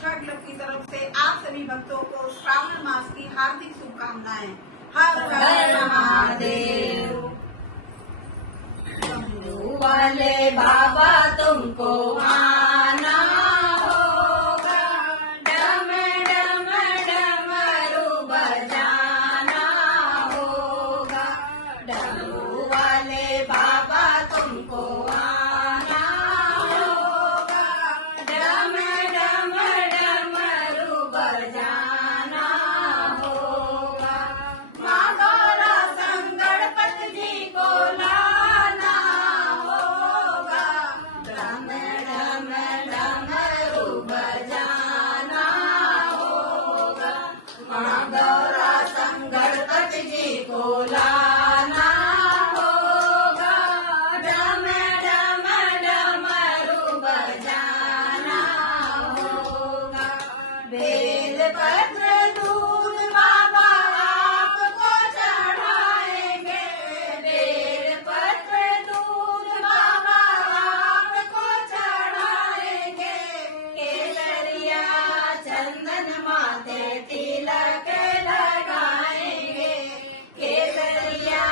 निष्ठा क्लब की तरफ से आप सभी भक्तों को श्रावण मास की हार्दिक शुभकामनाएं। हर हर महादेव। डमरू वाले बाबा तुमको आना होगा, डम डम डमरू बजाना होगा। डमरू वाले बाबा तुमको आना होगा, डम डम डमरू बजाना होगा। माँ गौरा संगणपत जी को लाना होगा, डम डम डमरू बजाना होगा। माँ गौरा संगणपत जी को लाना होगा, डम डम डमरू बजाना होगा। बेलपत्र दूध बाबा आपको चढ़ाएंगे, बेलपत्र दूध बाबा आपको चढ़ाएंगे। केसरिया चंदन माथे तिलक लगाएंगे, केसरिया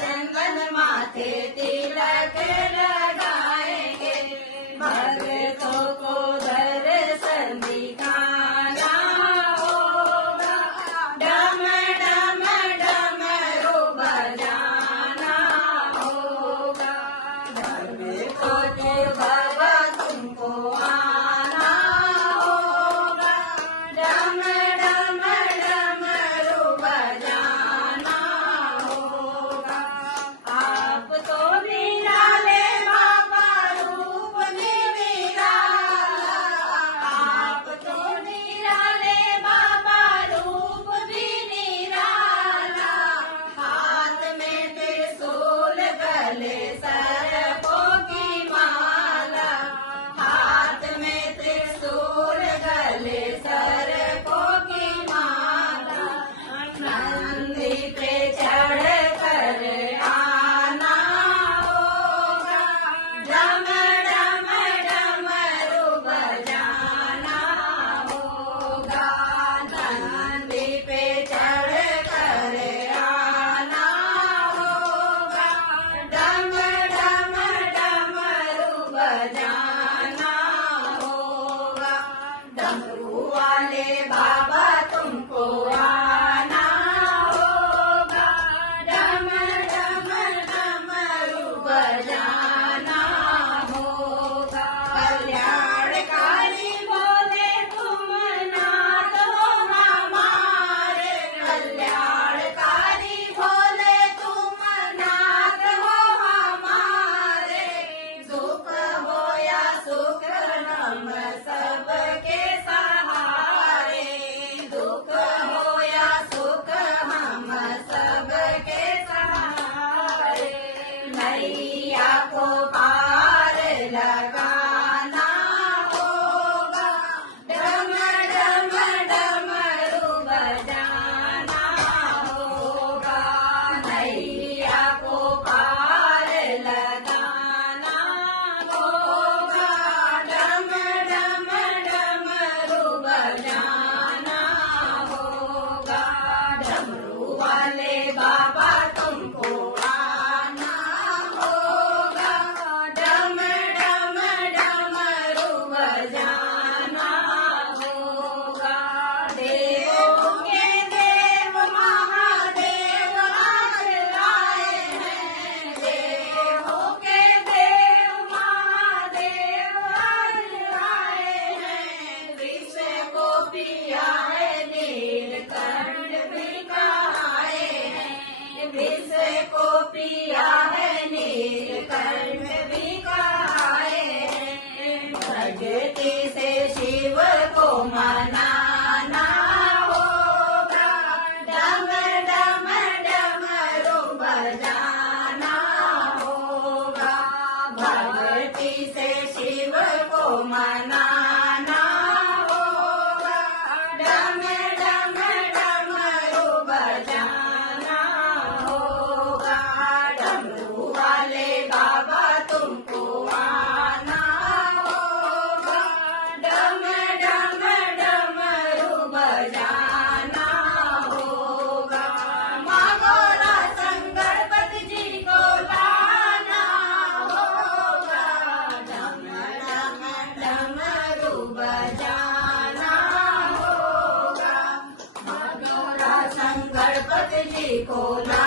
चंदन माथे तिलक लगाएंगे। भक्तों को दर्शन दिखाना होगा, डम डम डमरू बजाना होगा। भक्तों के बाबा तुमको आना होगा, डम डम डमरू बजाना होगा। आप तो निराले बाबा रूप निराला, आप तो निराले बाबा रूप भी निराला। हाथ में त्रिशूल गले सर्पों की माला, हाथ में त्रिशूल गले सर्पों की माला। नंदी पे चढ़ कर आना होगा, डम डम डमरू बजाना होगा। नंदी पे चढ़ कर आना होगा, डम डम डमरू बजाना होगा। डमरू वाले बाबा तुमको आना होगा, डम डम डमरू बजाना होगा। कल्याणकारी बोले तुम नाथ हो हमारे, कल्याणकारी बोले तुम नाथ हो हमारे। दुख हो या सुख हम सबके सहारे, दुख हो या सुख हम सबके सहारे। नैया को पार लगाना होगा, डम डम डमरू बजाना होगा। नैया को पार लगाना होगा, डम डम डमरू बजाना होगा। डमरू वाले बाबा तुमको आना होगा, डम डम डमरू बजाना होगा। देवों के देव महादेव आज आए हैं, देवों के देव महादेव आज आए हैं। विश्व को पिया है नीलकंठ भी कहाए हैं, विश्व को पिया है नीलकंठ भी कहाए हैं। भक्ति से शिव को मनाना होगा, डम डम डमरू बजाना होगा। भक्ति से शिव को मनाना होगा, डम डम डमरू बजाना होगा। डमरू वाले बाबा तुमको आना होगा, डम डम को